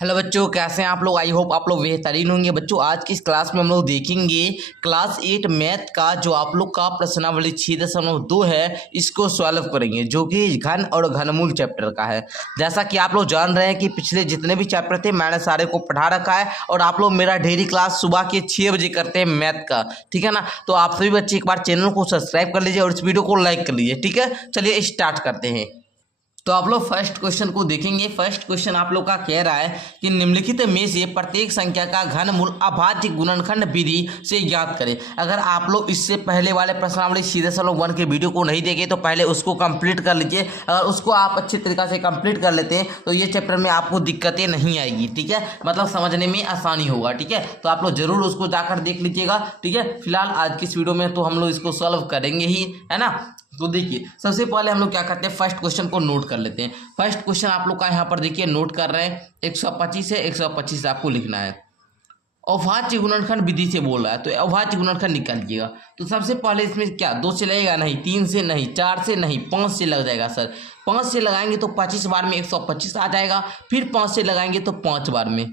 Hello बच्चों, कैसे हैं आप लोग। आई होप आप लोग बेहतरीन होंगे। बच्चों आज की इस क्लास में हम लोग देखेंगे क्लास 8 मैथ का जो आप लोग का प्रश्नावली 6.2 है, इसको सॉल्व करेंगे, जो कि घन और घनमूल चैप्टर का है। जैसा कि आप लोग जान रहे हैं कि पिछले जितने भी चैप्टर थे मैंने सारे को पढ़ा रखा है, और आप लोग मेरा डेली क्लास सुबह के 6 बजे करते हैं मैथ का, ठीक है ना। तो आप सभी बच्चे एक बार चैनल को सब्सक्राइब कर लीजिए और इस वीडियो को लाइक कर लीजिए, ठीक है। चलिए स्टार्ट करते हैं। तो आप लोग फर्स्ट क्वेश्चन को देखेंगे। फर्स्ट क्वेश्चन आप लोग का कह रहा है कि निम्नलिखित में से प्रत्येक संख्या का घनमूल अभाज्य गुणनखंड विधि से ज्ञात करें। अगर आप लोग इससे पहले वाले प्रश्नावली 6.1 के वीडियो को नहीं देखे तो पहले उसको कंप्लीट कर लीजिए। अगर उसको आप अच्छे तरीके से कंप्लीट कर लेते हैं तो ये चैप्टर में आपको दिक्कतें नहीं आएगी, ठीक है। मतलब समझने में आसानी होगा, ठीक है। तो आप लोग जरूर उसको जाकर देख लीजिएगा, ठीक है। फिलहाल आज की इस वीडियो में तो हम लोग इसको सॉल्व करेंगे ही, है ना। तो देखिए सबसे पहले हम लोग क्या करते हैं, फर्स्ट क्वेश्चन को नोट कर लेते हैं। फर्स्ट क्वेश्चन आप लोग का यहाँ पर देखिए नोट कर रहे हैं, 125 है, 125 आपको लिखना है। अभाज्य गुणनखंड विधि से बोल रहा है तो अभाज्य गुणनखंड निकालिएगा। तो सबसे पहले इसमें क्या 2 से लगेगा, नहीं 3 से, नहीं 4 से, नहीं 5 से लग जाएगा सर। 5 से लगाएंगे तो 25 बार में 125 आ जाएगा, फिर 5 से लगाएंगे तो 5 बार में।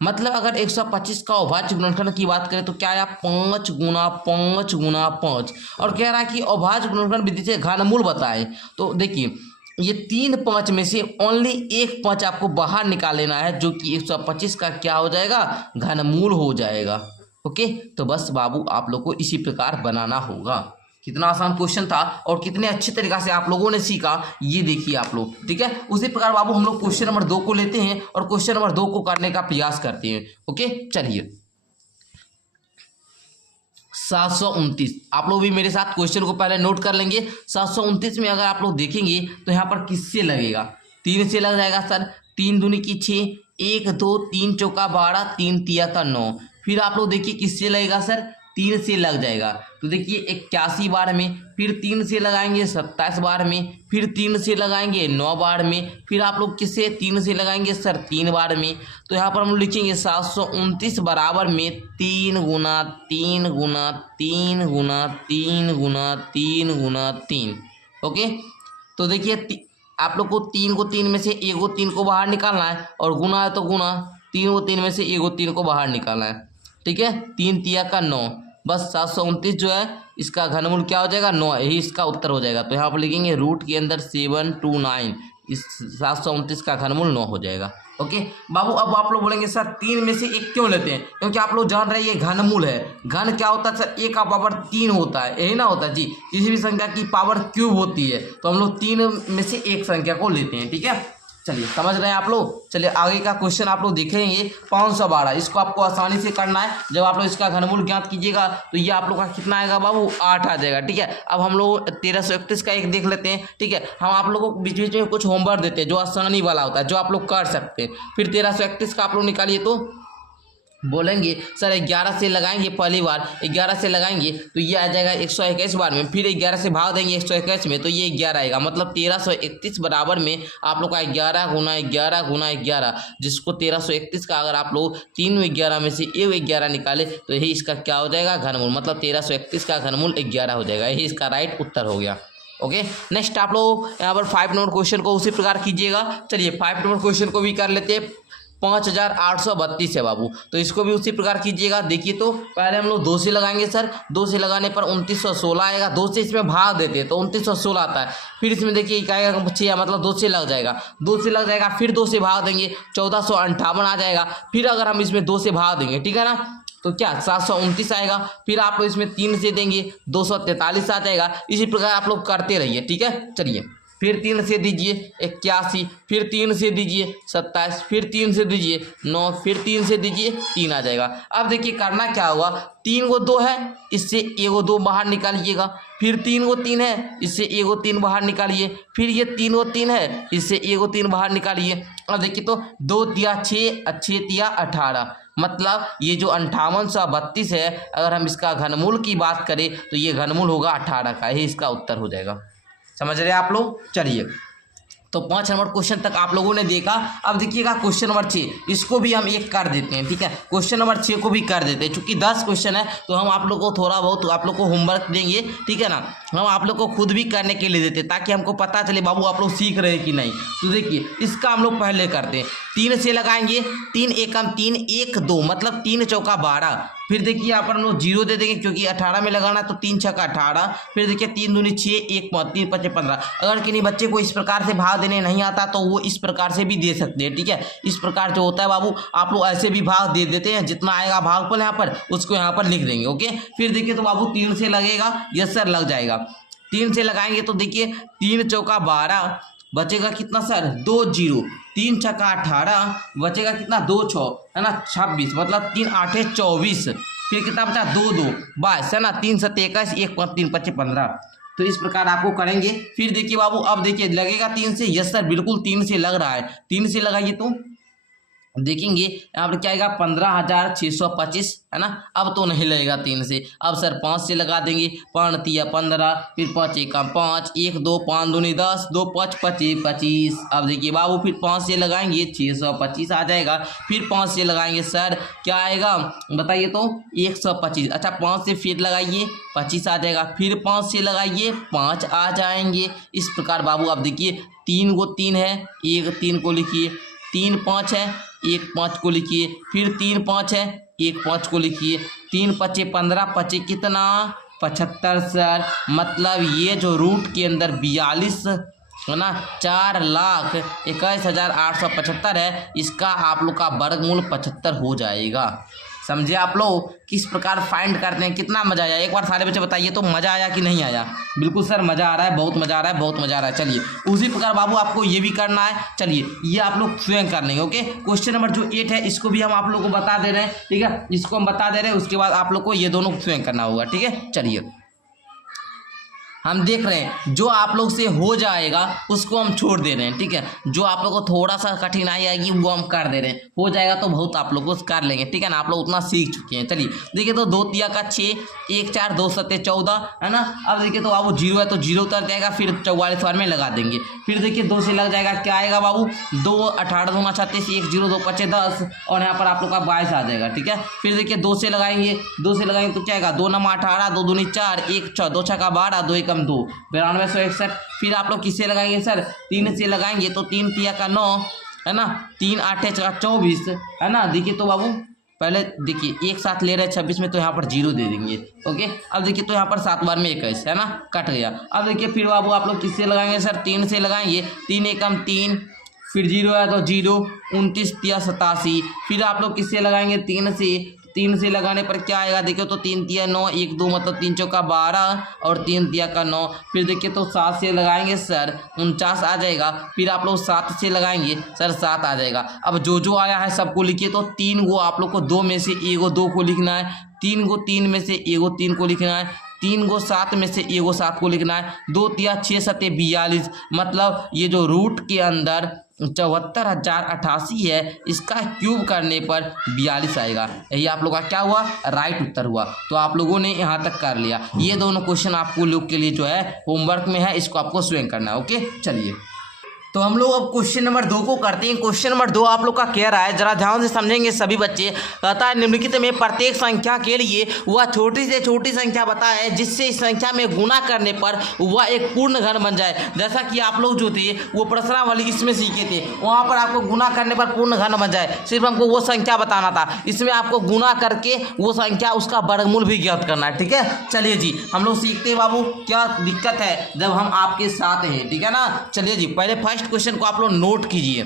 मतलब अगर 125 का अभाज्य गुणनखंड की बात करें तो क्या आया, 5 गुना 5 गुना 5। और कह रहा है कि अभाज्य गुणनखंड विधि से घनमूल बताएं। तो देखिए ये 3 5 में से ओनली एक 5 आपको बाहर निकाल लेना है, जो कि 125 का क्या हो जाएगा, घनमूल हो जाएगा। ओके, तो बस बाबू आप लोग को इसी प्रकार बनाना होगा। कितना आसान क्वेश्चन था और कितने अच्छे तरीका से आप लोगों ने सीखा, ये देखिए आप लोग, ठीक है। उसी प्रकार बाबू हम लोग क्वेश्चन नंबर 2 को लेते हैं और क्वेश्चन नंबर 2 को करने का प्रयास करते हैं। ओके चलिए 729 आप लोग भी मेरे साथ क्वेश्चन को पहले नोट कर लेंगे। 729 में अगर आप लोग देखेंगे तो यहाँ पर किससे लगेगा, 3 से लग जाएगा सर। 3 दूनी की 6, 1 2 3 चौका 12, 3 तिया का 9। फिर आप लोग देखिए किससे लगेगा सर, 3 से लग जाएगा। तो देखिए 81 बार में, फिर 3 से लगाएंगे 27 बार में, फिर 3 से लगाएंगे 9 बार में, फिर आप लोग किससे 3 से लगाएंगे सर 3 बार में। तो यहाँ पर हम लिखेंगे 729 बराबर में 3 गुना 3 गुना 3 गुना 3 गुना 3 गुना 3। ओके, तो देखिए आप लोग को 3 में से एगो 3 को बाहर निकालना है, और गुना है तो गुना 3 में से एगो 3 को बाहर निकालना है, ठीक है। 3 तिया का 9, बस 729 जो है इसका घनमूल क्या हो जाएगा, 9, यही इसका उत्तर हो जाएगा। तो यहाँ पर लिखेंगे रूट के अंदर 729, इस 729 का घनमूल 9 हो जाएगा। ओके बाबू, अब आप लोग बोलेंगे सर 3 में से 1 क्यों लेते हैं, क्योंकि आप लोग जान रहे हैं ये घनमूल है। घन क्या होता है सर, 1 का पावर 3 होता है, यही ना होता है जी। किसी भी संख्या की पावर क्यूब होती है, तो हम लोग 3 में से 1 संख्या को लेते हैं, ठीक है। चलिए समझ रहे हैं आप लोग। चलिए आगे का क्वेश्चन आप लोग देखेंगे 512। इसको आपको आसानी से करना है। जब आप लोग इसका घनमूल ज्ञात कीजिएगा तो ये आप लोग का कितना आएगा बाबू, 8 आ जाएगा, ठीक है। अब हम लोग 1331 का एक देख लेते हैं, ठीक है। हम आप लोगों को बीच बीच में कुछ होमवर्क देते हैं जो आसानी वाला होता है, जो आप लोग कर सकते हैं। फिर 1331 का आप लोग निकालिए, तो बोलेंगे सर 11 से लगाएंगे, पहली बार 11 से लगाएंगे तो ये आ जाएगा 121 बार में, फिर 11 से भाग देंगे 121 में तो ये 11 आएगा। मतलब 1331 बराबर में आप लोग का 11 गुना 11 गुना 11, जिसको 1331 का अगर आप लोग 3 में 11 में से एक 11 निकाले तो यही इसका क्या हो जाएगा, घनमूल। मतलब 1331 का घनमूल 11 हो जाएगा, यही इसका राइट उत्तर हो गया। ओके नेक्स्ट आप लोग यहाँ पर 5 नंबर क्वेश्चन को उसी प्रकार कीजिएगा। चलिए 5 नंबर क्वेश्चन को भी कर लेते हैं। 5832 है बाबू, तो इसको भी उसी प्रकार कीजिएगा। देखिए तो पहले हम लोग 2 से लगाएंगे सर, 2 से लगाने पर 2916 आएगा। 2 से इसमें भाग देते हैं तो 2916 आता है। फिर इसमें देखिए इकाई का 6 मतलब 2 से लग जाएगा, 2 से लग जाएगा, फिर 2 से भाग देंगे 1458 आ जाएगा। फिर अगर हम इसमें 2 से भाग देंगे, ठीक है ना, तो क्या 729 आएगा। फिर आप लोग इसमें 3 से देंगे 243 आ जाएगा। इसी प्रकार आप लोग करते रहिए, ठीक है। चलिए फिर 3 से दीजिए 81, फिर 3 से दीजिए 27, फिर 3 से दीजिए 9, फिर 3 से दीजिए 3 आ जाएगा। अब देखिए करना क्या होगा, 3 को 2 है, इससे एगो 2 बाहर निकालिएगा। फिर 3 को 3 है, इससे एगो 3 बाहर निकालिए। फिर ये 3 को 3 है, इससे एगो 3 बाहर निकालिए। अब देखिए तो 2 तिया 6, 6 तिया 18, मतलब ये जो 5832 है, अगर हम इसका घनमूल की बात करें तो ये घनमूल होगा 18 का, यही इसका उत्तर हो जाएगा। समझ रहे हैं आप लोग। चलिए तो 5 नंबर क्वेश्चन तक आप लोगों ने देखा। अब देखिएगा क्वेश्चन नंबर 6, इसको भी हम एक कर देते हैं, ठीक है। क्वेश्चन नंबर 6 को भी कर देते हैं, चूंकि 10 क्वेश्चन है तो हम आप लोग को थोड़ा बहुत आप लोग को होमवर्क देंगे, ठीक है ना। हम आप लोग को खुद भी करने के लिए देते ताकि हमको पता चले बाबू आप लोग सीख रहे हैं कि नहीं। तो देखिए इसका हम लोग पहले करते हैं, 3 से लगाएंगे, 3 एकम 3, 1 2 मतलब 3 चौका 12। फिर देखिए यहाँ पर हम लोग 0 दे देंगे क्योंकि 18 में लगाना है, तो 3 छक्का 18। फिर देखिए 3 दूनी 6, 1 5, 3 5 15। अगर किसी बच्चे को इस प्रकार से भाग देने नहीं आता तो वो इस प्रकार से भी दे सकते हैं, ठीक है। इस प्रकार जो होता है बाबू आप लोग ऐसे भी भाग दे देते हैं, जितना आएगा भागफल यहाँ पर उसको यहाँ पर लिख देंगे, ओके। फिर देखिए तो बाबू 3 से लगेगा, यस सर लग जाएगा। 3 से लगाएंगे तो देखिए 3 चौका 12, बचेगा कितना सर 2 0, 3 छक्का 18, बचेगा कितना 2 6 है ना 26, मतलब 3 8 24। फिर कितना बचा 2 2 22 है ना, 3 7 21, 1 5 3 5 15। तो इस प्रकार आपको करेंगे। फिर देखिए बाबू अब देखिए लगेगा 3 से, यस सर बिल्कुल 3 से लग रहा है। 3 से लगाइए तो देखेंगे यहाँ पर क्या आएगा 15,625 है ना। अब तो नहीं लगेगा 3 से, अब सर 5 से लगा देंगे, 5 3 15, फिर 5 1 5, 1 2 5 दूनी 10, 2 5 25 25। अब देखिए बाबू फिर 5 से लगाएंगे 625 आ जाएगा। फिर 5 से लगाएंगे सर क्या आएगा बताइए तो 125। अच्छा 5 से फिर लगाइए 25 आ जाएगा। फिर 5 से लगाइए 5 आ जाएंगे। इस प्रकार बाबू आप देखिए 3 को 3 है, 1 3 को लिखिए, 3 5 है, 1 5 को लिखिए, फिर 3 5 है, 1 5 को लिखिए, 3 5 15, 25 कितना 75 सर। मतलब ये जो रूट के अंदर 42 है ना 4,21,875 है, इसका आप लोग का वर्गमूल 75 हो जाएगा। समझे आप लोग किस प्रकार फाइंड करते हैं, कितना मजा आया। एक बार सारे बच्चे बताइए तो मजा आया कि नहीं आया। बिल्कुल सर मजा आ रहा है, बहुत मजा आ रहा है, बहुत मजा आ रहा है। चलिए उसी प्रकार बाबू आपको ये भी करना है। चलिए ये आप लोग स्वयं कर लेंगे, ओके। क्वेश्चन नंबर जो 8 है इसको भी हम आप लोग को बता दे रहे हैं, ठीक है। इसको हम बता दे रहे हैं, उसके बाद आप लोग को ये दोनों स्वयं करना होगा, ठीक है। चलिए हम देख रहे हैं जो आप लोग से हो जाएगा उसको हम छोड़ दे रहे हैं, ठीक है। जो आप लोग को थोड़ा सा कठिनाई आएगी वो हम कर दे रहे हैं, हो जाएगा तो बहुत आप लोग को कर लेंगे, ठीक है ना। आप लोग उतना सीख चुके हैं। चलिए देखिए तो 2 तिया का 6, 1 4 2 7 14 है ना। अब देखिए तो बाबू 0 है तो 0 उतर जाएगा, फिर 44 बार में लगा देंगे। फिर देखिए 2 से लग जाएगा, क्या आएगा बाबू 2 18 2 36, 1 0 2 5 10 और यहाँ पर आप लोग का 22 आ जाएगा, ठीक है। फिर देखिए 2 से लगाएंगे, 2 से लगाएंगे तो क्या आएगा 2 9 18, 2 दूनी 4, 1 6 2 6 12, 2 1 2 9261। फिर आप लोग किससे लगाएंगे सर 3 से लगाएंगे तो 3 तिया का 9 है ना, 3 8 24 है ना। देखिए तो बाबू पहले देखिए एक साथ ले रहे हैं 26 में, तो यहाँ पर 0 दे देंगे, ओके। अब देखिए तो यहाँ पर 7 बार में 21 है ना, कट गया। अब देखिए फिर बाबू आप लोग किससे लगाएंगे सर 3 से लगाएंगे, 3 एकम 3, फिर 0 है तो 0, 29 तिया 87। फिर आप लोग किससे लगाएंगे 3 से लगाने पर क्या आएगा देखिए तो 3 तिया 9, 1 2 मतलब 3 चौका 12 और 3 तिया का 9। फिर देखिए तो 7 से लगाएंगे सर 49 आ जाएगा। फिर आप लोग 7 से लगाएंगे सर 7 आ जाएगा। अब जो आया है सबको लिखिए तो 3 गो आप लोग को 2 में से 1 2 को लिखना है, 3 गो 3 में से 1 3 को लिखना है, 3 गो 7 में से 1 7 को लिखना है। 2 तिया 6 7 42 मतलब ये जो रूट के अंदर 74,088 है, इसका क्यूब करने पर 42 आएगा। यही आप लोग का क्या हुआ राइट उत्तर हुआ। तो आप लोगों ने यहाँ तक कर लिया। ये दोनों क्वेश्चन आपको लोग के लिए जो है होमवर्क में है, इसको आपको स्वयं करना है, ओके। चलिए तो हम लोग अब क्वेश्चन नंबर 2 को करते हैं। क्वेश्चन नंबर 2 आप लोग का कह रहा है, जरा ध्यान से समझेंगे सभी बच्चे। कहता है निम्नलिखित में प्रत्येक संख्या के लिए वह छोटी से छोटी संख्या बताए जिससे इस संख्या में गुना करने पर वह एक पूर्ण घन बन जाए। जैसा कि आप लोग जो थे वो प्रश्नावली इसमें सीखे थे, वहाँ पर आपको गुना करने पर पूर्ण घन बन जाए, सिर्फ हमको वो संख्या बताना था। इसमें आपको गुना करके वो संख्या उसका वर्गमूल भी ज्ञात करना है, ठीक है। चलिए जी हम लोग सीखते हैं बाबू, क्या दिक्कत है जब हम आपके साथ हैं, ठीक है ना। चलिए जी पहले फर्स्ट क्वेश्चन को आप लोग नोट कीजिए।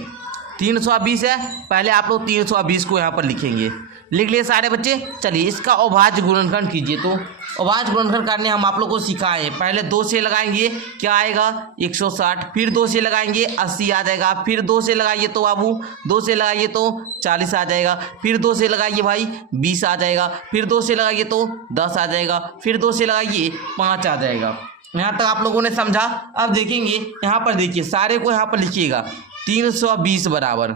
320 है, पहले आप लोग 320 को यहाँ पर लिखेंगे, लिख लिए सारे बच्चे। चलिए इसका अभाज्य गुणनखंड कीजिए। तो अभाज्य गुणनखंड करने हम आप लोग को सिखाए। पहले 2 से लगाएंगे क्या आएगा 160, फिर 2 से लगाएंगे 80 आ जाएगा, फिर 2 से लगाइए तो बाबू 2 से लगाइए तो 40 आ जाएगा, फिर 2 से लगाइए भाई 20 आ जाएगा, फिर 2 से लगाइए तो 10 आ जाएगा, फिर 2 से लगाइए 5 आ जाएगा। यहाँ तक आप लोगों ने समझा। अब देखेंगे यहाँ पर देखिए सारे को यहाँ पर लिखिएगा 320 बराबर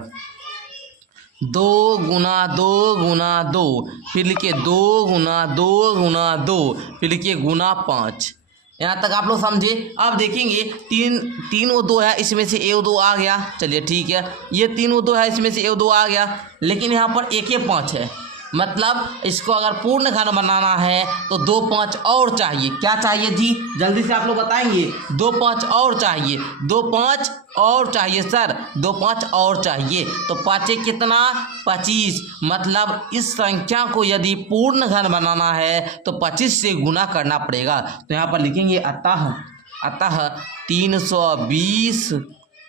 2 गुना 2 गुना 2, फिर लिखिए 2 गुना 2 गुना 2, फिर लिखिए गुना 5। यहाँ तक आप लोग समझे। अब देखेंगे 3 और 2 है, इसमें से 1 2 आ गया, चलिए ठीक है। ये 3 और 2 है, इसमें से 1 2 आ गया, लेकिन यहाँ पर 1 5 है, मतलब इसको अगर पूर्ण घन बनाना है तो 2 5 और चाहिए। क्या चाहिए जी, जल्दी से आप लोग बताएंगे। 2 5 और चाहिए, 2 5 और चाहिए सर, 2 5 और चाहिए। तो 5 कितना 25। मतलब इस संख्या को यदि पूर्ण घन बनाना है तो 25 से गुना करना पड़ेगा। तो यहाँ पर लिखेंगे अतः 320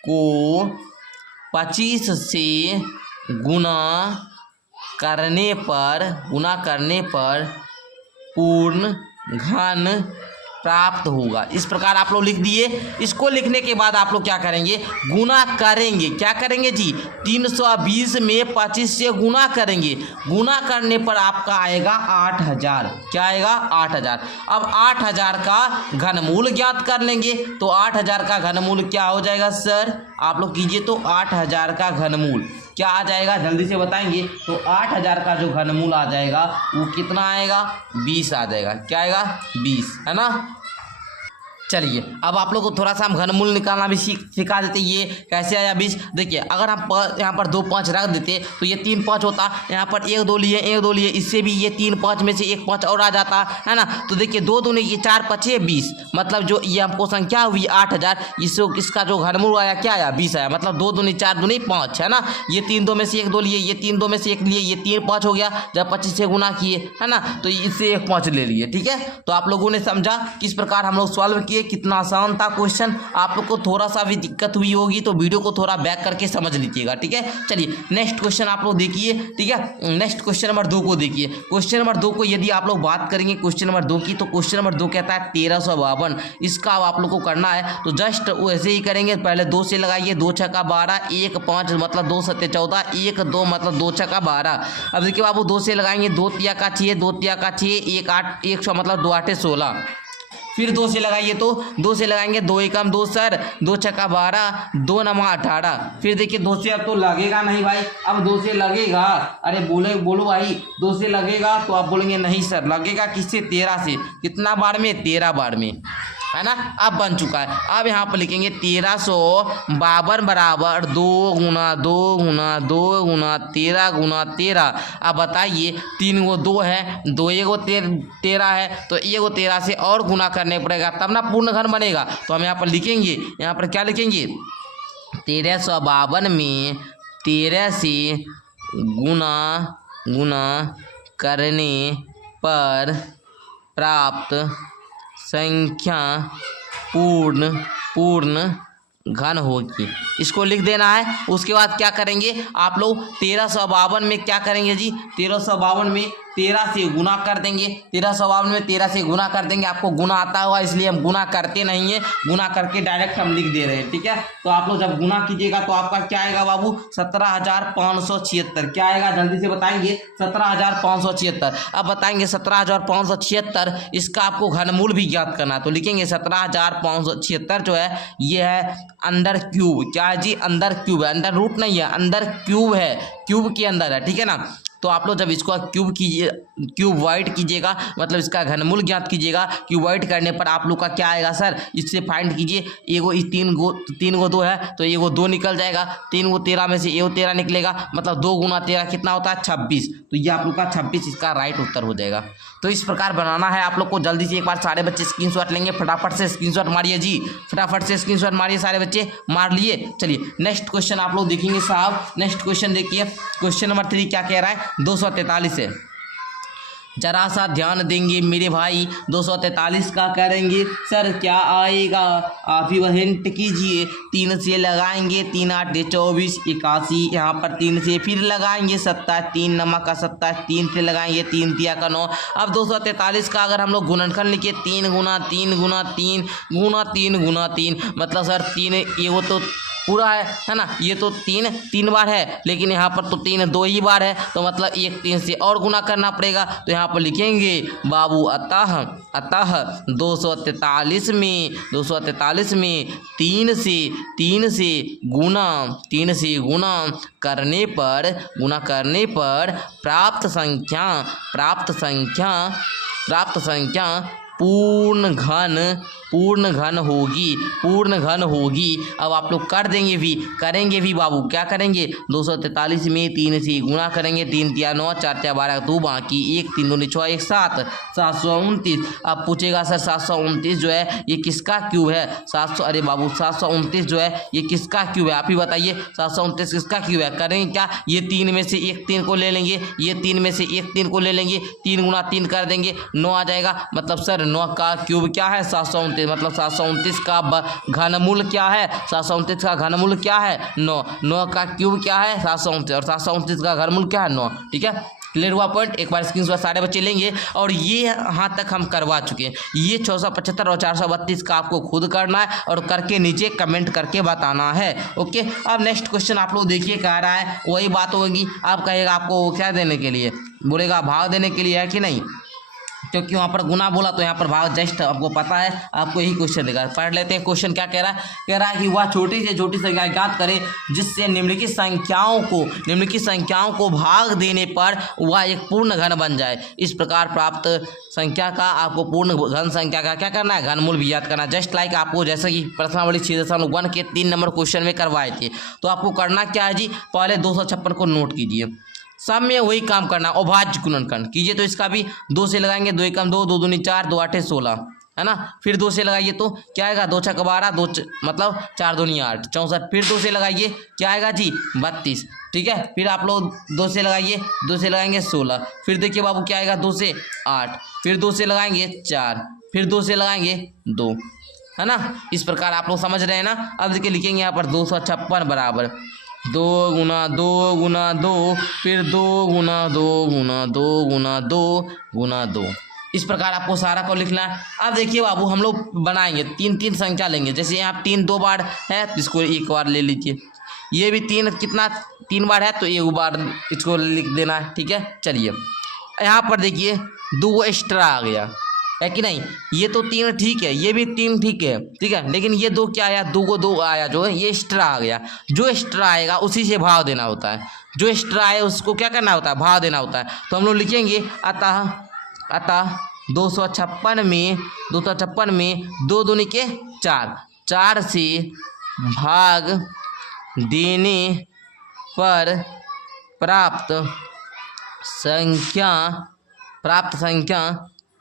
को 25 से गुना करने पर पूर्ण घन प्राप्त होगा। इस प्रकार आप लोग लिख दिए। इसको लिखने के बाद आप लोग क्या करेंगे, गुना करेंगे। क्या करेंगे जी, 320 में 25 से गुना करेंगे। गुना करने पर आपका आएगा 8000। क्या आएगा 8000। अब 8000 का घनमूल ज्ञात कर लेंगे। तो 8000 का घनमूल क्या हो जाएगा सर, आप लोग कीजिए। तो 8000 का घनमूल क्या आ जाएगा, जल्दी से बताएंगे। तो 8000 का जो घनमूल आ जाएगा वो कितना आएगा, 20 आ जाएगा। क्या आएगा 20, है ना। चलिए अब आप लोग को थोड़ा सा हम घनमूल निकालना भी सिखा देते। ये कैसे आया 20, देखिए अगर हम यहाँ पर 2 5 रख देते तो ये 3 5 होता। यहाँ पर 1 2 लिए, इससे भी ये 3 5 में से 1 5 और आ जाता है ना। तो देखिए 2 दूनी ये 4 5 20, मतलब जो ये हमको संख्या हुई 8000, इसका जो घनमूल आया क्या आया 20 आया। मतलब 2 दूनी 4 दूनी 5, है ना। ये 3 2 में से 1 2 लिए, ये 3 2 में से 1 लिए, ये 3 5 हो गया जब 25 से गुना किए, है ना। तो इससे 1 5 ले लिए, ठीक है। तो आप लोगों ने समझा किस प्रकार हम लोग सॉल्व किए, कितना आसान था क्वेश्चन। आप लोग को थोड़ा सा भी दिक्कत हुई होगी तो वीडियो को थोड़ा बैक करके समझ लीजिएगा, ठीक है। चलिए नेक्स्ट क्वेश्चन आप लोग देखिए, ठीक है। नेक्स्ट क्वेश्चन नंबर 2 को देखिए। क्वेश्चन नंबर 2 को यदि आप लोग बात करेंगे क्वेश्चन नंबर 2 की, तो क्वेश्चन नंबर 2 कहता है 1352। इसका आप लोग को करना है तो जस्ट वैसे ही करेंगे। पहले 2 से लगाइए, 2 6 12, 1 5 मतलब 2 7 14, 1 2 मतलब 2 6 12। अब देखिए बाबू 2 से लगाएंगे, 2 3 का 6, 2 3 का 6, 1 8 1 6 मतलब 2 8 16। फिर 2 से लगाइए, तो 2 से लगाएंगे, 2 1 2 सर, 2 6 12, 2 9 18। फिर देखिए 2 से अब तो लगेगा नहीं भाई। अब 2 से लगेगा, अरे बोलो भाई 2 से लगेगा तो आप बोलेंगे नहीं सर, लगेगा किससे 13 से। कितना बार में, 13 बार में, है ना। अब बन चुका है। अब यहाँ पर लिखेंगे 1352 बराबर 2 गुना 2 गुना 2 गुना 13 गुना 13। अब बताइए 3 गो 2 है, 2 1 13 है, तो 1 13 से और गुना करने पड़ेगा तब ना पूर्ण घन बनेगा। तो हम यहाँ पर लिखेंगे, यहाँ पर क्या लिखेंगे, 1352 में 13 से गुना करने पर प्राप्त संख्या पूर्ण घन होगी। इसको लिख देना है। उसके बाद क्या करेंगे आप लोग, 1352 में क्या करेंगे जी, 1352 में 13 से गुना कर देंगे। 1352 में 13 से गुना कर देंगे। आपको गुना आता हुआ इसलिए हम गुना करते नहीं है, गुना करके डायरेक्ट हम लिख दे रहे हैं, ठीक है। तो आप लोग जब गुना कीजिएगा तो आपका क्या आएगा बाबू, 17576। क्या आएगा जल्दी से बताएंगे, 17576। अब बताएंगे 17576, इसका आपको घनमूल भी ज्ञात करना है। तो लिखेंगे 17576 जो है ये है अंडर क्यूब। क्या है जी, अंदर क्यूब है, अंडर रूट नहीं है, अंदर क्यूब है, क्यूब के अंदर है, ठीक है ना। तो आप लोग जब इसको क्यूब वाइड कीजिएगा, मतलब इसका घनमूल ज्ञात कीजिएगा। क्यूब वाइड करने पर आप लोग का क्या आएगा सर, इससे फाइंड कीजिए। एगो 3 गो 2 है तो एगो 2 निकल जाएगा। 3 गो 13 में से एगो 13 निकलेगा, मतलब 2 गुना 13 कितना होता है 26। तो ये आप लोग का 26 इसका राइट उत्तर हो जाएगा। तो इस प्रकार बनाना है आप लोग को। जल्दी से एक बार सारे बच्चे स्क्रीनशॉट लेंगे, फटाफट से स्क्रीनशॉट मारिए जी, फटाफट से स्क्रीनशॉट मारिए, सारे बच्चे मार लिए। चलिए नेक्स्ट क्वेश्चन आप लोग देखेंगे साहब। नेक्स्ट क्वेश्चन देखिए, क्वेश्चन नंबर 3 क्या कह रहा है, 243 है। जरा सा ध्यान देंगे मेरे भाई, 243 का करेंगे सर क्या आएगा, आप ही वह हिंट कीजिए। 3 से लगाएंगे, 3 8 24 81, यहाँ पर 3 से फिर लगाएंगे 27, 3 नमक का 27, 3 से लगाएंगे 3 तिया का 9। अब 243 का अगर हम लोग गुणनखंड लिखे, 3 गुना 3 गुना 3 गुना 3 गुना 3, मतलब सर 3 ये वो तो पूरा है ना। ये तो 3 बार है, लेकिन यहाँ पर तो 3 2 ही बार है, तो मतलब 1 3 से और गुना करना पड़ेगा। तो यहाँ पर लिखेंगे बाबू अतः 243 में 3 से गुना करने पर प्राप्त संख्या पूर्ण घन पूर्ण घन होगी, पूर्ण घन होगी। अब आप लोग कर देंगे भी, करेंगे भी बाबू, क्या करेंगे 243 में 3 से गुणा करेंगे, 3 तिया 9, 4 तिया 12, 2 बाकी 1, 3 दूनी 6, 1 7, 729। अब पूछेगा सर 729 जो है ये किसका क्यूब है? 700, अरे बाबू 729 जो है ये किसका क्यूब है? आप ही बताइए 729 किसका क्यूब है? करेंगे क्या, ये 3 में से एक 3 को ले लेंगे, ये 3 में से एक 3 को ले लेंगे, 3 गुना 3 कर देंगे, 9 आ जाएगा। मतलब सर 9 का क्यूब क्या है? 729। मतलब 729 का घनमूल क्या है? 729 का घनमूल क्या है? 9। 9 का क्यूब क्या है? 729, और 729 का घनमूल क्या है? 9। ठीक है, क्लियर हुआ पॉइंट? एक बार स्क्रीनशॉट सारे बच्चे लेंगे। और ये यहाँ तक हम करवा चुके हैं। ये 675 और 432 का आपको खुद करना है और करके नीचे कमेंट करके बताना है। ओके, अब नेक्स्ट क्वेश्चन आप लोग देखिए कह रहा है, वही बात होगी, आप कहेगा आपको क्या देने के लिए, बोलेगा भाग देने के लिए है कि नहीं, क्योंकि वहाँ पर गुना बोला तो यहाँ पर भाग जस्ट आपको पता है, आपको यही क्वेश्चन देगा। पढ़ लेते हैं क्वेश्चन क्या कह रहा है। कह रहा है कि वह छोटी से छोटी संख्या ज्ञात करे जिससे निम्नलिखित संख्याओं को भाग देने पर वह एक पूर्ण घन बन जाए। इस प्रकार प्राप्त संख्या का आपको पूर्ण घन संख्या का क्या करना है? घनमूल भी याद करना। जस्ट लाइक आपको जैसा कि प्रश्नावली 6.1 के 3 नंबर क्वेश्चन में करवाए थे। तो आपको करना क्या है जी, पहले 256 को नोट कीजिए, सब में वही काम करना, अभाज्य गुणनखंड कीजिए। तो इसका भी 2 से लगाएंगे, 2 एकम 2, 2 दूनी 4, 2 आठे 16, है ना। फिर 2 से लगाइए तो क्या आएगा? 2 छक 12, 2 मतलब 4 दूनी 8, 64। फिर 2 से लगाइए, क्या आएगा जी? 32। ठीक है, फिर आप लोग 2 से लगाइए, 2 से लगाएंगे 16। फिर देखिए बाबू क्या आएगा? 2 से 8, फिर 2 से लगाएंगे 4, फिर 2 से लगाएंगे 2, है ना। इस प्रकार आप लोग समझ रहे हैं ना। अब देखिए लिखेंगे यहाँ पर 256 बराबर 2 गुना 2 गुना 2, फिर 2 गुना 2 गुना 2 गुना 2 गुना 2। इस प्रकार आपको सारा को लिखना है। अब देखिए बाबू हम लोग बनाएंगे 3 संख्या लेंगे। जैसे यहाँ 3 2 बार है तो इसको एक बार ले लीजिए, ये भी 3 कितना 3 बार है तो एक बार इसको लिख देना है। ठीक है, चलिए यहाँ पर देखिए 2 एक्स्ट्रा आ गया है कि नहीं। ये तो 3 ठीक है, ये भी 3 ठीक है, ठीक है, लेकिन ये 2 क्या आया? 2 को 2 आया जो है, ये एक्स्ट्रा आ गया। जो एक्स्ट्रा आएगा उसी से भाग देना होता है, जो एक्स्ट्रा आए उसको क्या करना होता है? भाग देना होता है। तो हम लोग लिखेंगे अतः 256 में 2 दूनी के 4, 4 से भाग देने पर प्राप्त संख्या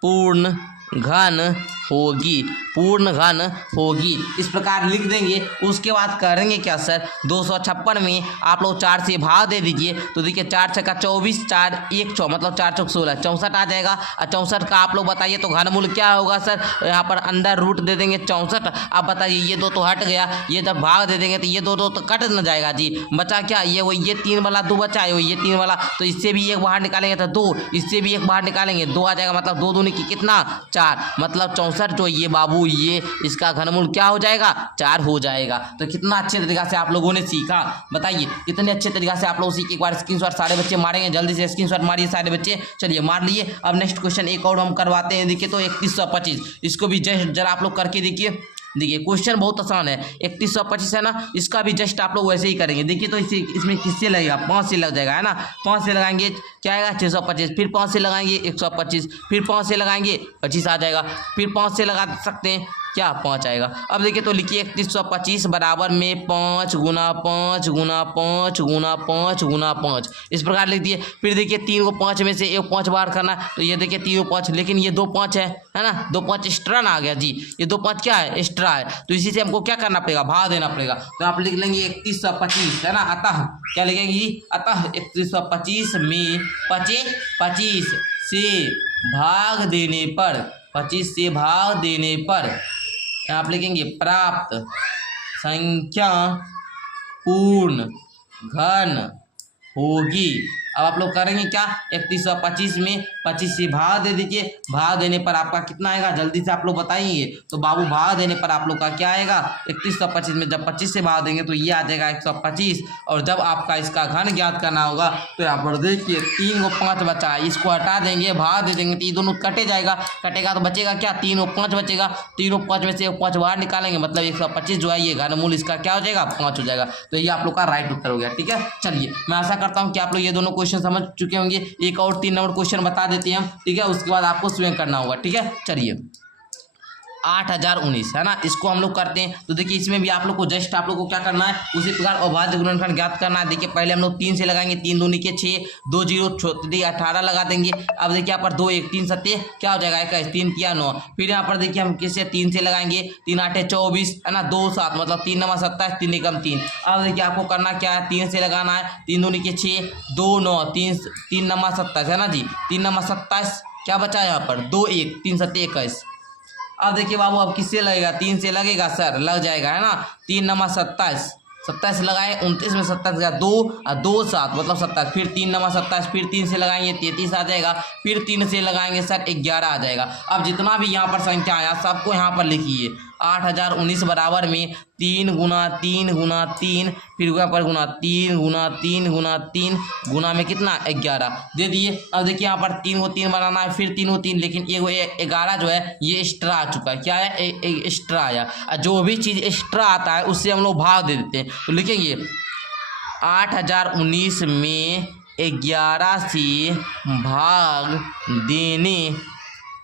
पूर्ण घन होगी, पूर्ण घन होगी। इस प्रकार लिख देंगे। उसके बाद करेंगे क्या सर? 256 में आप लोग 4 से भाग दे दीजिए। तो देखिए 4 छक्का 24, 4 1 6 मतलब 4 चौक 16, 64 आ जाएगा। और 64 का आप लोग बताइए तो घनमूल क्या होगा सर? यहाँ पर अंदर रूट दे देंगे 64। आप बताइए ये 2 तो हट गया, ये जब भाग दे देंगे तो ये 2 तो कट न जाएगा जी। बचा क्या? ये 3 वाला 2 बचा है, ये 3 वाला, तो इससे भी एक बाहर निकालेंगे तो 2, इससे भी एक बाहर निकालेंगे 2 आ जाएगा। मतलब 2 दूनी की कितना? 4, मतलब 64 जो ये बाबू ये इसका घनमूल क्या हो जाएगा? 4 हो जाएगा। तो कितना अच्छे तरीका से आप लोगों ने सीखा, बताइए कितने अच्छे तरीका से आप लोग सीखे। एक बार स्क्रीनशॉट सारे बच्चे मारेंगे, जल्दी से स्क्रीनशॉट मारिए सारे बच्चे। चलिए मार लिए। अब नेक्स्ट क्वेश्चन एक और हम करवाते हैं। देखिए तो 3125, इसको भी जस्ट जरा आप लोग करके देखिए। देखिए क्वेश्चन बहुत आसान है, 3125 है ना, इसका भी जस्ट आप लोग वैसे ही करेंगे। देखिए तो इसमें किससे लगेगा? 5 से लग जाएगा, है ना। 5 से लगाएंगे क्या आएगा? 625, फिर 5 से लगाएंगे 125, फिर 5 से लगाएंगे 25 आ जाएगा, फिर 5 से लगा सकते हैं क्या? 5 आएगा। अब देखिए तो लिखिए 3125 बराबर में 5 गुना 5 गुना 5 गुना 5 गुना 5, इस प्रकार लिख दिए। फिर देखिए 3 को 5 में से एक 5 बाहर करना, तो ये देखिए 3 को 5, लेकिन ये 2 5 है ना, 2 5 एक्स्ट्रा ना आ गया जी, ये 2 5 क्या है? एक्स्ट्रा है। तो इसी से हमको क्या करना पड़ेगा? भाग देना पड़ेगा। तो आप लिख लेंगे 3125, है ना। अतः क्या लिखेंगे जी? अतः 3125 में 25 से भाग देने पर, 25 से भाग देने पर आप लिखेंगे प्राप्त संख्या पूर्ण घन होगी। अब आप लोग करेंगे क्या? 3125 में 25 से भाग दे दीजिए। भाग देने पर आपका कितना आएगा? जल्दी से आप लोग बताएंगे। तो बाबू भाग देने पर आप लोग का क्या आएगा? 3125 में जब 25 से भाग देंगे तो ये आ जाएगा 125। और जब आपका इसका घन ज्ञात करना होगा तो यहाँ पर देखिए 3 को 5 बचा है, इसको हटा देंगे, भाग दे देंगे तो ये दोनों कटे जाएगा। कटेगा तो बचेगा क्या? 3 और 5 बचेगा। 3 और 5 में से 5 बाहर निकालेंगे, मतलब 125 जो है ये घनमूल इसका क्या हो जाएगा? 5 हो जाएगा। तो ये आप लोग का राइट उत्तर हो गया। ठीक है, चलिए मैं आशा करता हूँ कि आप लोग ये दोनों क्वेश्चन समझ चुके होंगे। एक और 3 नंबर क्वेश्चन बता देते हैं हम, ठीक है, उसके बाद आपको स्वयं करना होगा। ठीक है, चलिए 8019 है ना, इसको हम लोग करते हैं। तो देखिए इसमें भी आप लोग को जस्ट आप लोग को क्या करना है, उसी प्रकार अभाज्य गुणनखंड ज्ञात करना है। देखिए पहले हम लोग 3 से लगाएंगे, 3 दूनी के 6, 2 0 18 लगा देंगे। अब देखिए यहाँ पर 2 1 3 7 क्या हो जाएगा 21, 3 किया 9। फिर यहाँ पर देखिए हम किससे 3 से लगाएंगे, 3 8 24 है ना, 2 7 मतलब 3 9 27, 3 एकम 3। अब देखिए आपको करना क्या है, 3 से लगाना है, 3 दूनी के 6, 2 9 3 3 9 27 है ना जी, 3 9 27 क्या बचा यहाँ पर 2 1 3 7 21। अब देखिए बाबू अब किससे लगेगा, 3 से लगेगा सर, लग जाएगा है ना, 3 9 27 27 लगाए, 29 में 27 गया 2 और 2 7 मतलब 27, फिर 3 9 27, फिर 3 से लगाएंगे 33 आ जाएगा, फिर 3 से लगाएंगे सर 11 आ जाएगा। अब जितना भी यहाँ पर संख्या आया सबको यहाँ पर लिखिए। 8019 बराबर में 3 गुना 3 गुना 3, फिर यहाँ पर गुना 3 गुना 3 गुना 3 गुना में कितना 11 दे दिए। अब देखिए यहाँ पर 3 को 3 बनाना है, फिर 3 को 3, लेकिन ये 11 जो है ये एक्स्ट्रा आ चुका है। क्या है, एक्स्ट्रा आया। जो भी चीज़ एक्स्ट्रा आता है उससे हम लोग भाग दे देते हैं। तो लिखेंगे 8019 में 11 से भाग देने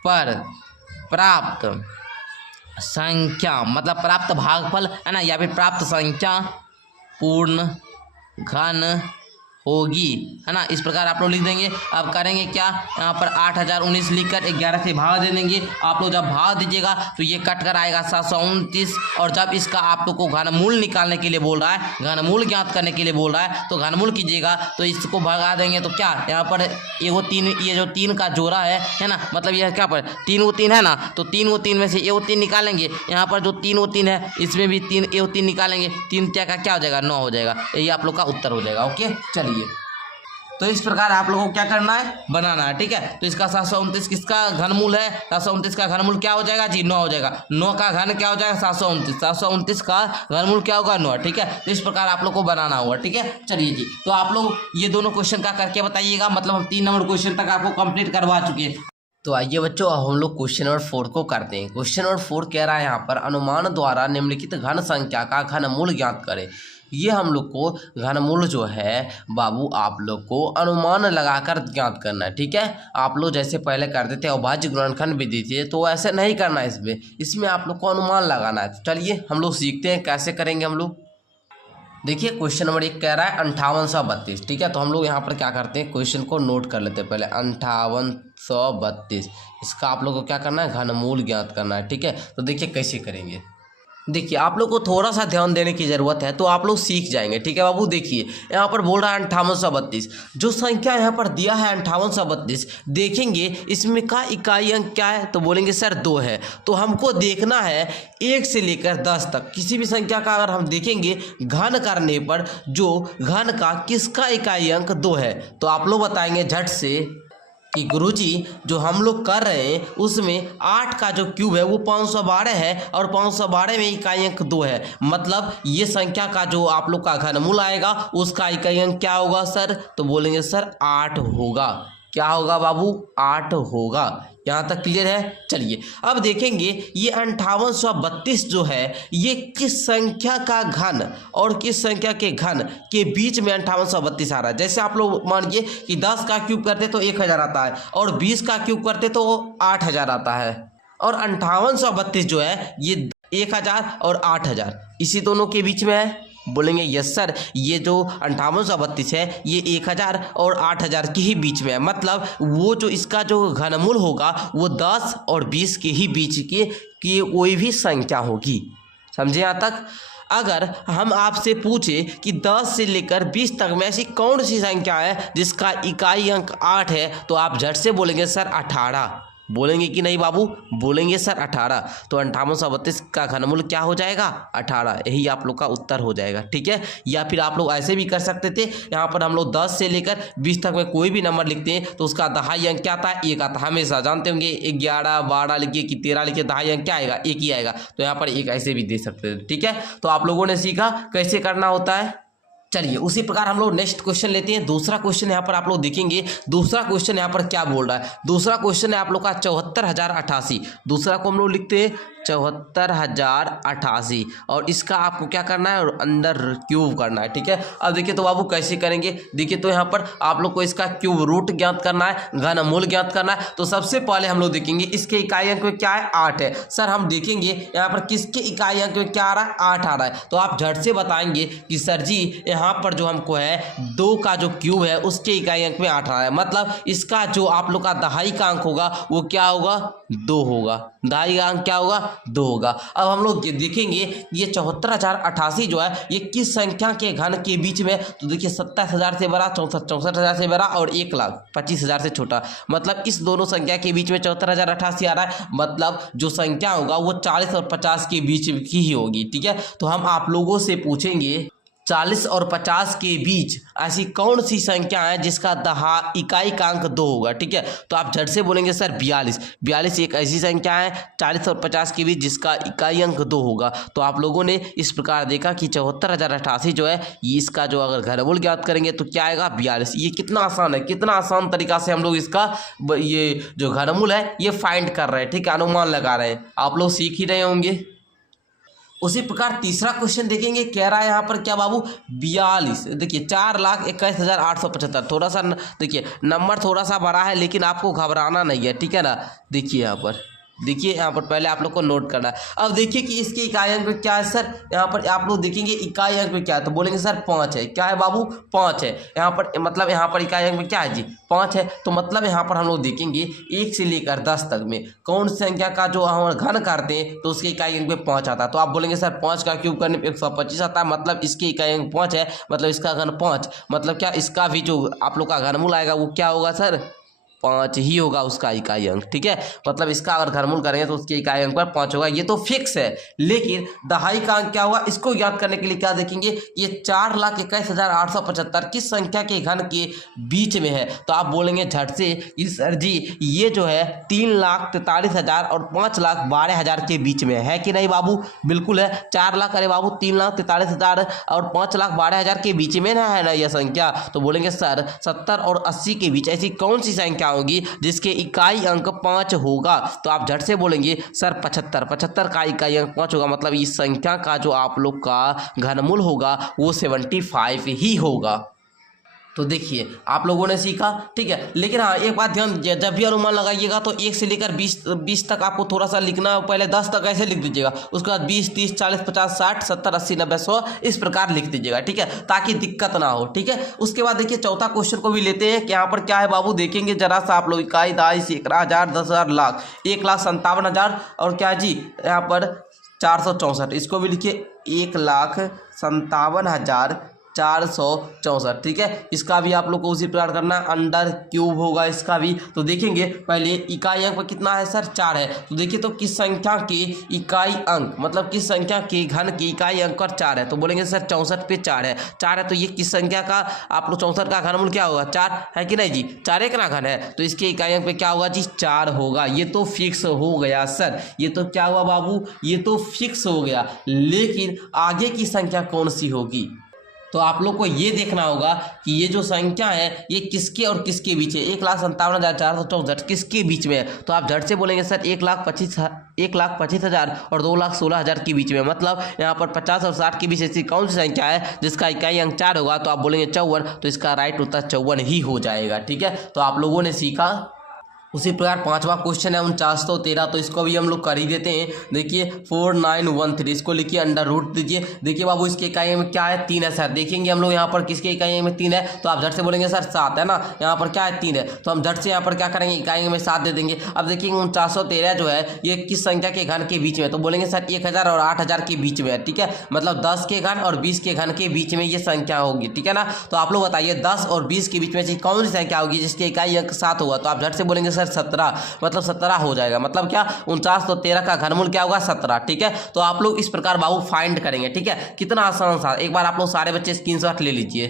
पर प्राप्त संख्या मतलब प्राप्त भागफल है ना, या फिर प्राप्त संख्या पूर्ण घन होगी है ना। इस प्रकार आप लोग लिख देंगे। अब करेंगे क्या, यहाँ पर 8019 लिखकर 11 से भाग दे देंगे। आप लोग जब भाग दीजिएगा तो ये कट कर आएगा 729, और जब इसका आप लोग को घनमूल निकालने के लिए बोल रहा है, घनमूल ज्ञात करने के लिए बोल रहा है, तो घनमूल कीजिएगा तो इसको भगा देंगे। तो क्या यहाँ पर एगो 3, ये जो 3 का जोड़ा है ना, मतलब यह क्या पर 3 वो 3 है ना, तो 3 वो 3 में से एगो 3 निकालेंगे। यहाँ पर जो 3 वो 3 है इसमें भी 3 एगो 3 निकालेंगे, 3 क्या हो जाएगा 9 हो जाएगा। यही आप लोग का उत्तर हो जाएगा। ओके चलिए, तो इस प्रकार आप लोगों को क्या करना है, बनाना है। ठीक है, तो इसका 729 किसका घनमूल है, 729 का घनमूल क्या हो जाएगा जी 9 हो जाएगा। 9 का घन क्या हो जाएगा 729, 729 का घनमूल क्या होगा 9। ठीक है, तो इस प्रकार आप लोग को बनाना होगा। ठीक है, चलिए जी, तो आप लोग ये दोनों क्वेश्चन का करके बताइएगा। मतलब हम 3 नंबर क्वेश्चन तक आपको कंप्लीट करवा चुके हैं। तो आइए बच्चों, अब हम लोग क्वेश्चन नंबर 4 को करते हैं। क्वेश्चन नंबर 4 कह रहा है यहाँ पर अनुमान द्वारा निम्नलिखित घन संख्या का घनमूल ज्ञात करें। ये हम लोग को घनमूल जो है बाबू आप लोग को अनुमान लगाकर ज्ञात करना है। ठीक है, आप लोग जैसे पहले करते थे अभाज्य गुणनखंड विधि थी, तो ऐसे नहीं करना है। इसमें आप लोग को अनुमान लगाना है। तो चलिए हम लोग सीखते हैं कैसे करेंगे हम लोग। देखिए क्वेश्चन नंबर 1 कह रहा है 5832। ठीक है, तो हम लोग यहाँ पर क्या करते हैं, क्वेश्चन को नोट कर लेते हैं पहले। 5832 इसका आप लोग को क्या करना है, घनमूल ज्ञात करना है। ठीक है, तो देखिए कैसे करेंगे। देखिए आप लोग को थोड़ा सा ध्यान देने की ज़रूरत है, तो आप लोग सीख जाएंगे। ठीक है बाबू, देखिए यहाँ पर बोल रहा है 5832, जो संख्या यहाँ पर दिया है 5832, देखेंगे इसमें का इकाई अंक क्या है, तो बोलेंगे सर 2 है। तो हमको देखना है 1 से लेकर 10 तक किसी भी संख्या का अगर हम देखेंगे घन करने पर जो घन का किसका इकाई अंक 2 है, तो आप लोग बताएंगे झट से कि गुरुजी जो हम लोग कर रहे हैं उसमें 8 का जो क्यूब है वो 512 है, और 512 में इकाई अंक 2 है। मतलब ये संख्या का जो आप लोग का घनमूल आएगा उसका इकाई अंक क्या होगा सर, तो बोलेंगे सर 8 होगा। क्या होगा बाबू, 8 होगा। यहाँ तक क्लियर है। चलिए अब देखेंगे ये 5832 जो है ये किस संख्या का घन और किस संख्या के घन के बीच में 5832 आ रहा है। जैसे आप लोग मानिए कि 10 का क्यूब करते तो 1000 आता है, और 20 का क्यूब करते तो 8000 आता है, और 5832 जो है ये 1000 और 8000 इसी दोनों के बीच में है। बोलेंगे यस सर, ये जो 5832 है ये 1000 और 8000 के ही बीच में है। मतलब वो जो इसका जो घनमूल होगा वो 10 और 20 के ही बीच की कोई भी संख्या होगी। समझे यहाँ तक। अगर हम आपसे पूछे कि 10 से लेकर 20 तक में ऐसी कौन सी संख्या है जिसका इकाई अंक 8 है, तो आप झट से बोलेंगे सर 18। बोलेंगे कि नहीं बाबू, बोलेंगे सर 18। तो 5832 का घनमूल क्या हो जाएगा 18, यही आप लोग का उत्तर हो जाएगा। ठीक है, या फिर आप लोग ऐसे भी कर सकते थे, यहाँ पर हम लोग 10 से लेकर 20 तक में कोई भी नंबर लिखते हैं तो उसका दहाई अंक क्या आता है, 1 आता है। हमेशा जानते होंगे 11 12 लिखिए कि 13 लिखिए, दहाई अंक क्या आएगा, 1 ही आएगा। तो यहाँ पर 1 ऐसे भी दे सकते थे। ठीक है, तो आप लोगों ने सीखा कैसे करना होता है। चलिए उसी प्रकार हम लोग नेक्स्ट क्वेश्चन लेते हैं। दूसरा क्वेश्चन यहाँ पर आप लोग देखेंगे, दूसरा क्वेश्चन यहाँ पर क्या बोल रहा है। दूसरा क्वेश्चन है आप लोग का 74088। दूसरा को हम लोग लिखते हैं 74,088 और इसका आपको क्या करना है और अंदर क्यूब करना है। ठीक है, अब देखिए तो बाबू कैसे करेंगे। देखिए तो यहाँ पर आप लोग को इसका क्यूब रूट ज्ञात करना है, घनमूल ज्ञात करना है। तो सबसे पहले हम लोग देखेंगे इसके इकाई अंक में क्या है 8 है। सर हम देखेंगे यहाँ पर किसके इकाई अंक में क्या आ रहा है 8 आ रहा है। तो आप झट से बताएंगे कि सर जी यहाँ पर जो हमको है 2 का जो क्यूब है उसके इकाई अंक में 8 आ रहा है, मतलब इसका जो आप लोग का दहाई का अंक होगा वो क्या होगा 2 होगा। दहाई का अंक क्या होगा 2 होगा। अब हम लोग देखेंगे ये 74,088 जो है ये किस संख्या के घन के बीच में। तो देखिए 27,000 से बड़ा, 64,000 से बड़ा और 1,25,000 से छोटा, मतलब इस दोनों संख्या के बीच में 74,088 आ रहा है। मतलब जो संख्या होगा वो 40 और 50 के बीच की ही होगी। ठीक है, तो हम आप लोगों से पूछेंगे 40 और 50 के बीच ऐसी कौन सी संख्या है जिसका इकाई का अंक 2 होगा। ठीक है, तो आप झट से बोलेंगे सर 42 एक ऐसी संख्या है 40 और 50 के बीच जिसका इकाई अंक 2 होगा। तो आप लोगों ने इस प्रकार देखा कि 74,088 जो है ये इसका जो अगर घनमूल ज्ञात करेंगे तो क्या आएगा 42। ये कितना आसान है, कितना आसान तरीका से हम लोग इसका ये जो घनमूल है ये फाइंड कर रहे हैं। ठीक है, अनुमान लगा रहे हैं, आप लोग सीख ही रहे होंगे। उसी प्रकार तीसरा क्वेश्चन देखेंगे, कह रहा है यहाँ पर क्या बाबू 42। देखिए 4,21,875, थोड़ा सा देखिए नंबर थोड़ा सा बड़ा है लेकिन आपको घबराना नहीं है। ठीक है ना, देखिए यहाँ पर पहले आप लोग को नोट करना है। अब देखिए कि इसके इकाई अंक में क्या है सर, यहाँ पर आप लोग देखेंगे इकाई अंक में क्या है तो बोलेंगे सर 5 है। क्या है बाबू 5 है यहाँ पर, मतलब यहाँ पर इकाई अंक में क्या है जी 5 है। तो मतलब यहाँ पर हम लोग देखेंगे 1 से लेकर 10 तक में कौन सी संख्या का जो हम घन करते हैं तो उसके इकाई अंक में 5 आता है। तो आप बोलेंगे सर 5 का क्यूब करने पर 125 आता है, मतलब इसके इकाई अंक 5 है, मतलब इसका घन 5, मतलब क्या इसका भी जो आप लोग का घनमूल आएगा वो क्या होगा सर 5 ही होगा उसका इकाई अंक। ठीक है, मतलब इसका अगर घनमूल करेंगे तो उसके इकाई अंक पर 5 होगा, ये तो फिक्स है। लेकिन दहाई का अंक क्या होगा इसको ज्ञात करने के लिए क्या देखेंगे, ये 4,21,875 किस संख्या के घन के बीच में है। तो आप बोलेंगे झट से सर जी ये जो है 3,43,000 और 5,12,000 के बीच में है कि नहीं बाबू। बिल्कुल है, 4 लाख अरे बाबू 3,43,000 और 5,12,000 के बीच में ना है ना यह संख्या। तो बोलेंगे सर 70 और 80 के बीच ऐसी कौन सी संख्या होगी जिसके इकाई अंक 5 होगा। तो आप झट से बोलेंगे सर 75 का इकाई अंक 5 होगा, मतलब इस संख्या का जो आप लोग का घनमूल होगा वो 75 ही होगा। तो देखिए आप लोगों ने सीखा। ठीक है, लेकिन हाँ एक बात ध्यान, जब भी अनुमान लगाइएगा तो 1 से लेकर 20 तक आपको थोड़ा सा लिखना है। पहले 10 तक ऐसे लिख दीजिएगा, उसके बाद 20, 30, 40, 50, 60, 70, 80, 90, 100 इस प्रकार लिख दीजिएगा। ठीक है, ताकि दिक्कत ना हो। ठीक है, उसके बाद देखिए चौथा क्वेश्चन को भी लेते हैं कि यहाँ पर क्या है बाबू। देखेंगे जरा सा आप लोग इकाई, दहाई, सैकड़ा, हजार, 10,000, लाख, 1,57,000 और क्या जी यहाँ पर 464, इसको भी लिखिए 1,57,464। ठीक है, इसका भी आप लोग को उसी प्रकार करना है, अंडर क्यूब होगा इसका भी। तो देखेंगे पहले इकाई अंक कितना है सर 4 है। तो देखिए तो किस संख्या के इकाई अंक, मतलब किस संख्या के घन की इकाई अंक पर 4 है। तो बोलेंगे सर 64 पे 4 है। 4 है तो ये किस संख्या का आप लोग 64 का घनमूल क्या होगा 4 है कि नहीं जी, 4 एक ना घन है तो इसके इकाई अंक पे क्या होगा जी 4 होगा। ये तो फिक्स हो गया सर, ये तो क्या हुआ बाबू, ये तो फिक्स हो गया। लेकिन आगे की संख्या कौन सी होगी, तो आप लोग को ये देखना होगा कि ये जो संख्या है ये किसके और किसके बीच है। 1,57,464 किसके बीच में है। तो आप झट से बोलेंगे सर 1,25,000 और 2,16,000 के बीच में, मतलब यहाँ पर 50 और 60 के बीच ऐसी कौन सी संख्या है जिसका इकाई अंक 4 होगा। तो आप बोलेंगे 54, तो इसका राइट उत्तर 54 ही हो जाएगा। ठीक है, तो आप लोगों ने सीखा। उसी प्रकार पांचवा क्वेश्चन है 4913, तो इसको भी हम लोग कर ही देते हैं। देखिए 4913 इसको लिखिए, अंडर रूट दीजिए। देखिए बाबू इसके इकाई में क्या है 3 है सर। देखेंगे हम लोग यहाँ पर किसके इकाई में 3 है, तो आप झट से बोलेंगे सर 7 है ना, यहाँ पर क्या है 3 है। तो हम झट से यहाँ पर क्या करेंगे इकाई में 7 दे देंगे। अब देखिए 4913 जो है ये किस संख्या के घन के बीच में, तो बोलेंगे सर 1,000 और 8,000 के बीच में है। ठीक है, मतलब 10 के घन और 20 के घन के बीच में ये संख्या होगी। ठीक है ना, तो आप लोग बताइए 10 और 20 के बीच में से कौन सी संख्या होगी जिसके इकाई अंक 7 होगा। तो आप झट से बोलेंगे सर 17, मतलब 17 हो जाएगा। मतलब क्या 49 तो 13 का घनमूल क्या होगा 17। ठीक है, तो आप लोग इस प्रकार बाबू फाइंड करेंगे। ठीक है, कितना आसान सा, एक बार आप लोग सारे बच्चे स्क्रीनशॉट ले लीजिए।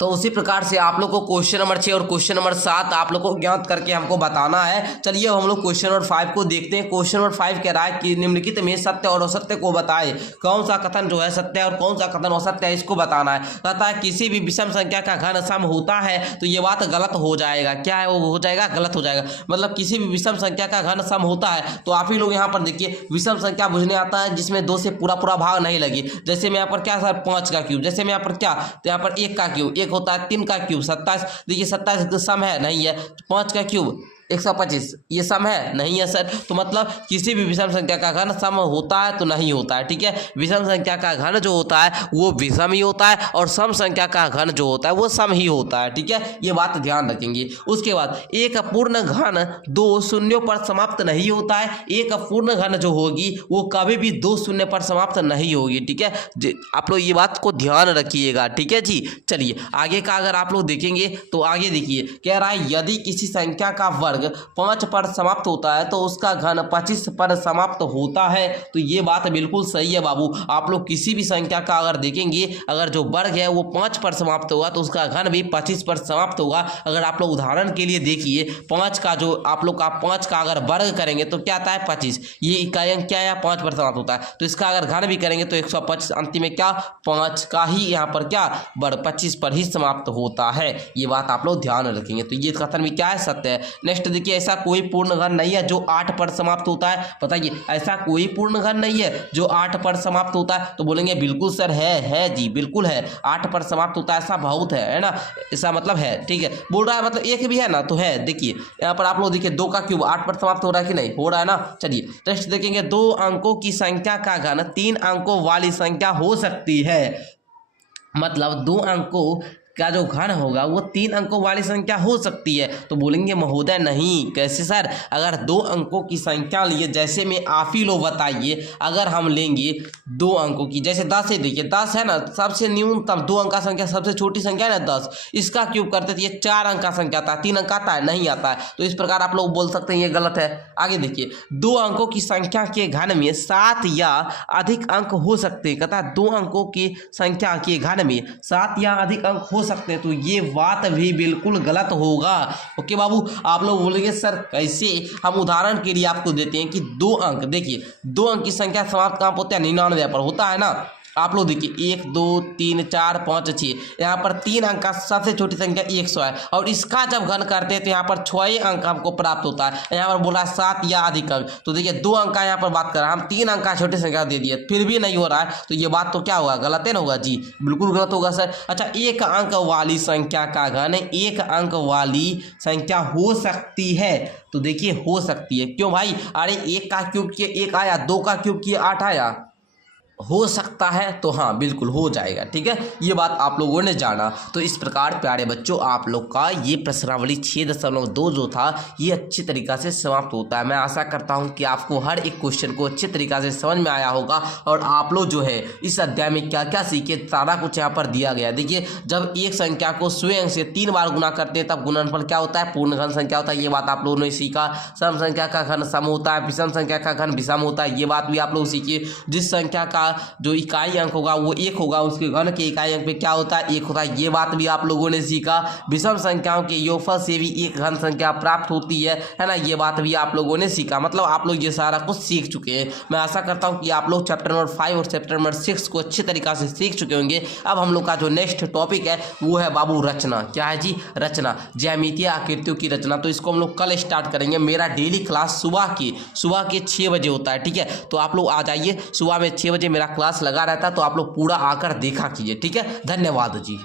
तो उसी प्रकार से आप लोग को क्वेश्चन नंबर 6 और क्वेश्चन नंबर 7 आप लोग को ज्ञात करके हमको बताना है। चलिए हम लोग क्वेश्चन नंबर 5 को देखते हैं। क्वेश्चन नंबर 5 कह रहा है कि निम्नलिखित में सत्य और असत्य को बताए। कौन सा कथन जो है सत्य और कौन सा कथन असत्य है, इसको बताना है। कहता है किसी भी विषम संख्या का घन सम होता है, तो ये बात गलत हो जाएगा। क्या है वो हो जाएगा? गलत हो जाएगा। मतलब किसी भी विषम संख्या का घन सम होता है, तो आप ही लोग यहाँ पर देखिए विषम संख्या बुझने आता है जिसमें 2 से पूरा भाग नहीं लगी। जैसे मैं यहाँ पर क्या सर 5 का क्यूब, जैसे मैं यहाँ पर क्या, तो यहाँ पर 1 का क्यूब, 1 होता है 3 का क्यूब 27। देखिए 27 सम है नहीं है, 5 का क्यूब 125, ये सम है नहीं है सर। तो मतलब किसी भी विषम संख्या का घन सम होता है तो नहीं होता है, ठीक है। विषम संख्या का घन जो होता है वो विषम ही होता है और सम संख्या का घन जो होता है वो सम ही होता है, ठीक है। ये बात ध्यान रखेंगे। उसके बाद एक पूर्ण घन 2 शून्यों पर समाप्त नहीं होता है। एक पूर्ण घन जो होगी वो कभी भी 2 शून्य पर समाप्त नहीं होगी, ठीक है। आप लोग ये बात को ध्यान रखिएगा, ठीक है जी। चलिए आगे का अगर आप लोग देखेंगे तो आगे देखिए कह रहा है यदि किसी संख्या का वर्ग 5 पर समाप्त होता है तो उसका घन 25 पर समाप्त होता है। तो ये बात बिल्कुल सही है बाबू। आप लोग किसी भी संख्या का अगर देखेंगे, अगर जो वर्ग है वो 5 पर समाप्त होगा तो उसका घन भी 25 पर समाप्त होगा। अगर आप लोग उदाहरण के लिए देखिए 5 का जो आप लोग का 5 का अगर वर्ग करेंगे तो क्या आता है 25, ये इकाई अंक क्या है 5 पर समाप्त होता है। तो इसका अगर घन भी करेंगे तो 125, अंतिम में क्या 5 का ही यहाँ पर क्या वर्ग 25 पर ही समाप्त होता है। ये बात आप लोग ध्यान रखेंगे। तो ये कथन भी क्या है सत्य है। नेक्स्ट देखिए ऐसा कोई पूर्ण घन नहीं है जो 8 पर समाप्त होता है। बताइए ऐसा कोई पूर्ण घन नहीं है जो 8 पर समाप्त होता है। तो बोलेंगे बिल्कुल सर है जी, बिल्कुल है, 8 पर समाप्त होता है, ऐसा बहुत है ना, ऐसा मतलब है, ठीक है। बोल रहा है मतलब एक भी है ना, तो है। देखिए यहाँ पर आप लोग देखिए 2 का क्यूब 8 पर समाप्त हो रहा है कि नहीं, हो रहा है ना। चलिए नेक्स्ट देखेंगे 2 अंकों की संख्या का घन 3 अंकों वाली संख्या हो सकती है। मतलब 2 अंकों का जो घन होगा वो 3 अंकों वाली संख्या हो सकती है। तो बोलेंगे महोदय नहीं, कैसे सर? अगर 2 अंकों की संख्या लिए, जैसे में आप ही लोग बताइए, अगर हम लेंगे 2 अंकों की, जैसे 10 है, देखिए 10 है ना, सबसे न्यूनतम 2 अंक का संख्या सबसे छोटी संख्या है ना 10, इसका क्यूब करते थे ये 4 अंक का संख्या आता है, 3 अंक आता है नहीं आता है। तो इस प्रकार आप लोग बोल सकते हैं ये गलत है। आगे देखिए 2 अंकों की संख्या के घन में 7 या अधिक अंक हो सकते हैं। कहता है 2 अंकों की संख्या के घन में 7 या अधिक अंक हो सकते हैं। तो ये बात भी बिल्कुल गलत होगा। ओके बाबू, आप लोग बोलेंगे सर कैसे? हम उदाहरण के लिए आपको देते हैं कि 2 अंक, देखिए 2 अंक की संख्या समाप्त कहाँ पर होता है? 99 पर होता है ना। आप लोग देखिए 1 2 3 4 5 6, यहाँ पर 3 अंक का सबसे छोटी संख्या 100 है और इसका जब घन करते हैं तो यहाँ पर 6 अंक हमको प्राप्त होता है। यहाँ पर बोला 7 या अधिक अंक, तो देखिए 2 अंक का यहाँ पर बात कर रहा है, हम 3 अंक का छोटी संख्या दे दिए फिर भी नहीं हो रहा है। तो ये बात तो क्या होगा? गलत है ना होगा जी, बिल्कुल गलत होगा सर। अच्छा 1 अंक वाली संख्या का घन 1 अंक वाली संख्या हो सकती है। तो देखिए हो सकती है, क्यों भाई? अरे 1 का क्यूब किए 1 आया, 2 का क्यूब किए 8 आया, हो सकता है तो हाँ बिल्कुल हो जाएगा, ठीक है। ये बात आप लोगों ने जाना। तो इस प्रकार प्यारे बच्चों आप लोग का ये प्रश्नावली 6.2 जो था ये अच्छी तरीक़ा से समाप्त होता है। मैं आशा करता हूँ कि आपको हर एक क्वेश्चन को अच्छी तरीक़ा से समझ में आया होगा और आप लोग जो है इस अध्याय में क्या क्या सीखे सारा कुछ यहाँ पर दिया गया। देखिए जब एक संख्या को स्वयं से 3 बार गुना करते हैं तब गुणनफल क्या होता है? पूर्ण घन संख्या होता है। ये बात आप लोगों ने सीखा। सम संख्या का घन सम होता है, विषम संख्या का घन विषम होता है, ये बात भी आप लोग सीखिए। जिस संख्या का जो इकाई अंक होगा वो 1 होगा, उसके घन के इकाई अंक पे क्या होता है? 1 होता है। ये बात भी आप लोगों ने सीखा। विषम संख्याओं के योगफल से भी एक घन संख्या प्राप्त होती है ना, ये बात भी आप लोगों ने सीखा। मतलब आप लोग ये सारा कुछ सीख चुके हैं। मैं आशा करता हूँ कि आप लोग चैप्टर नंबर 5 और चैप्टर नंबर 6 को अच्छी तरीक़ा से सीख चुके होंगे। अब हम लोग का जो नेक्स्ट टॉपिक है वो है बाबू रचना। क्या है जी? रचना, ज्यामितीय आकृतियों की रचना। तो इसको हम लोग कल स्टार्ट करेंगे। मेरा डेली क्लास सुबह के 6 बजे होता है, ठीक है। तो आप लोग आ जाइए, सुबह में 6 बजे मेरा क्लास लगा रहता है, तो आप लोग पूरा आकर देखा कीजिए, ठीक है। धन्यवाद जी।